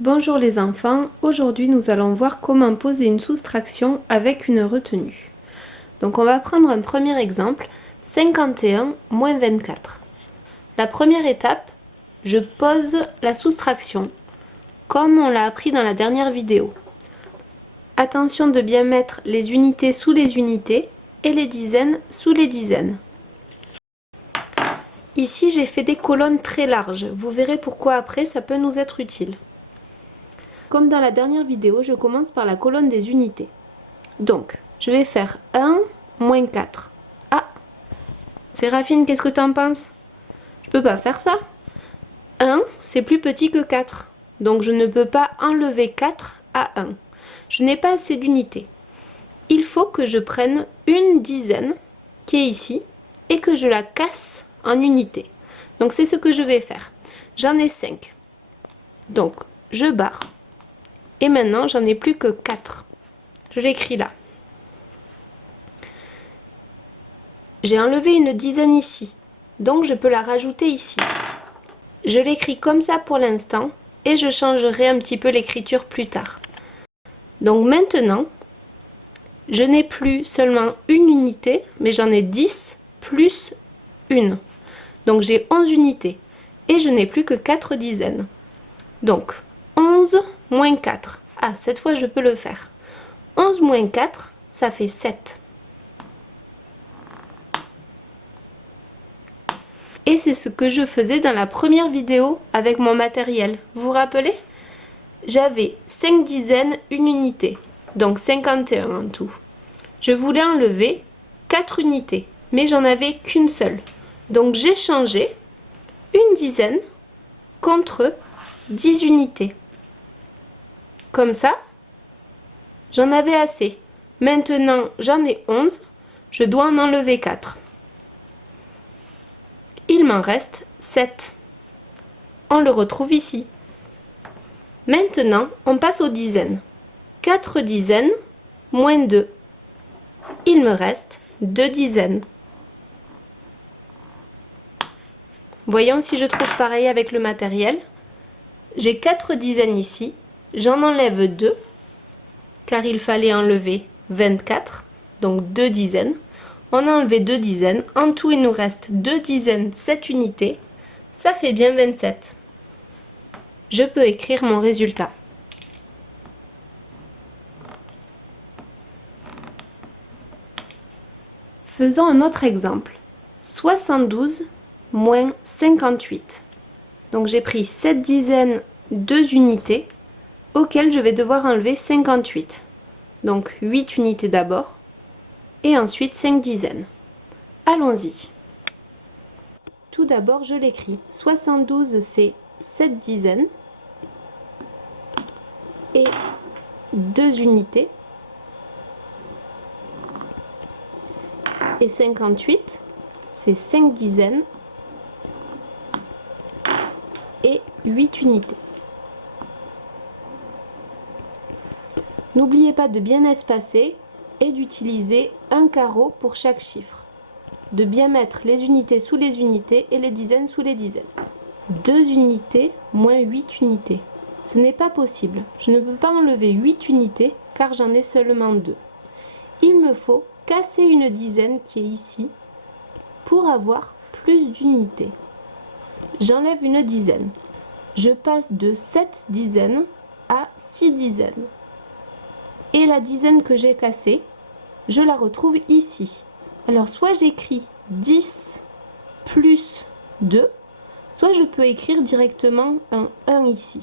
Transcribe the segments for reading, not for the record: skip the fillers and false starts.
Bonjour les enfants, aujourd'hui nous allons voir comment poser une soustraction avec une retenue. Donc on va prendre un premier exemple, 51 moins 24. La première étape, je pose la soustraction, comme on l'a appris dans la dernière vidéo. Attention de bien mettre les unités sous les unités et les dizaines sous les dizaines. Ici j'ai fait des colonnes très larges, vous verrez pourquoi après ça peut nous être utile. Comme dans la dernière vidéo, je commence par la colonne des unités. Donc, je vais faire 1 moins 4. Ah, Séraphine, qu'est-ce que t'en penses? Je peux pas faire ça. 1, c'est plus petit que 4. Donc, je ne peux pas enlever 4 à 1. Je n'ai pas assez d'unités. Il faut que je prenne une dizaine, qui est ici, et que je la casse en unités. Donc, c'est ce que je vais faire. J'en ai 5. Donc, je barre. Et maintenant, j'en ai plus que 4. Je l'écris là. J'ai enlevé une dizaine ici, donc je peux la rajouter ici. Je l'écris comme ça pour l'instant et je changerai un petit peu l'écriture plus tard. Donc maintenant, je n'ai plus seulement une unité, mais j'en ai 10 plus une. Donc j'ai 11 unités et je n'ai plus que 4 dizaines. Donc 11 moins 4. Ah, cette fois je peux le faire. 11 moins 4, ça fait 7. Et c'est ce que je faisais dans la première vidéo avec mon matériel. Vous vous rappelez? J'avais 5 dizaines, une unité. Donc 51 en tout. Je voulais enlever 4 unités. Mais j'en avais qu'une seule. Donc j'ai changé une dizaine contre 10 unités. Comme ça, j'en avais assez. Maintenant, j'en ai 11. Je dois en enlever 4. Il m'en reste 7. On le retrouve ici. Maintenant, on passe aux dizaines. 4 dizaines moins 2. Il me reste 2 dizaines. Voyons si je trouve pareil avec le matériel. J'ai 4 dizaines ici. J'en enlève 2, car il fallait enlever 24, donc 2 dizaines. On a enlevé 2 dizaines. En tout, il nous reste 2 dizaines, 7 unités. Ça fait bien 27. Je peux écrire mon résultat. Faisons un autre exemple. 72 moins 58. Donc j'ai pris 7 dizaines, 2 unités, auxquelles je vais devoir enlever 58. Donc 8 unités d'abord, et ensuite 5 dizaines. Allons-y. Tout d'abord, je l'écris. 72, c'est 7 dizaines, et 2 unités. Et 58, c'est 5 dizaines, et 8 unités. N'oubliez pas de bien espacer et d'utiliser un carreau pour chaque chiffre. De bien mettre les unités sous les unités et les dizaines sous les dizaines. 2 unités moins 8 unités. Ce n'est pas possible. Je ne peux pas enlever 8 unités car j'en ai seulement 2. Il me faut casser une dizaine qui est ici pour avoir plus d'unités. J'enlève une dizaine. Je passe de 7 dizaines à 6 dizaines. Et la dizaine que j'ai cassée, je la retrouve ici. Alors soit j'écris 10 plus 2, soit je peux écrire directement un 1 ici.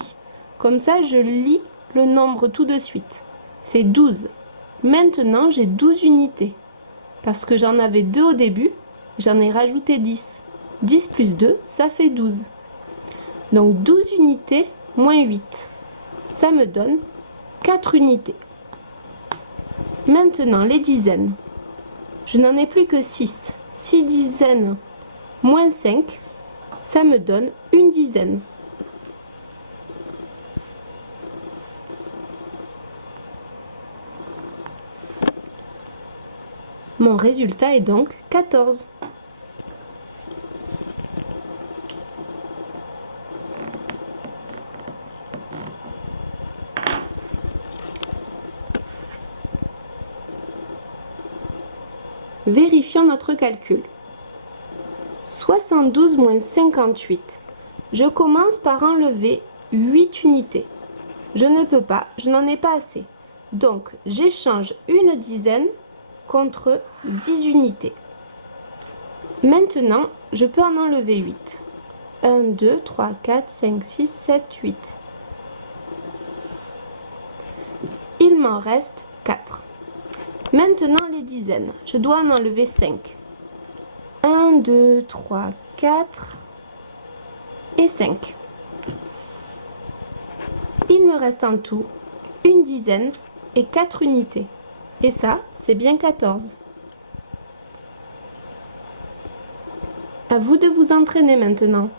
Comme ça, je lis le nombre tout de suite. C'est 12. Maintenant, j'ai 12 unités. Parce que j'en avais 2 au début, j'en ai rajouté 10. 10 plus 2, ça fait 12. Donc 12 unités moins 8. Ça me donne 4 unités. Maintenant, les dizaines. Je n'en ai plus que 6. 6 dizaines moins 5, ça me donne une dizaine. Mon résultat est donc 14. Vérifions notre calcul. 72 moins 58. Je commence par enlever 8 unités. Je ne peux pas, je n'en ai pas assez. Donc, j'échange une dizaine contre 10 unités. Maintenant, je peux en enlever 8. 1, 2, 3, 4, 5, 6, 7, 8. Il m'en reste 4. Maintenant, les dizaines. Je dois en enlever 5. 1, 2, 3, 4 et 5. Il me reste en tout une dizaine et 4 unités. Et ça, c'est bien 14. À vous de vous entraîner maintenant.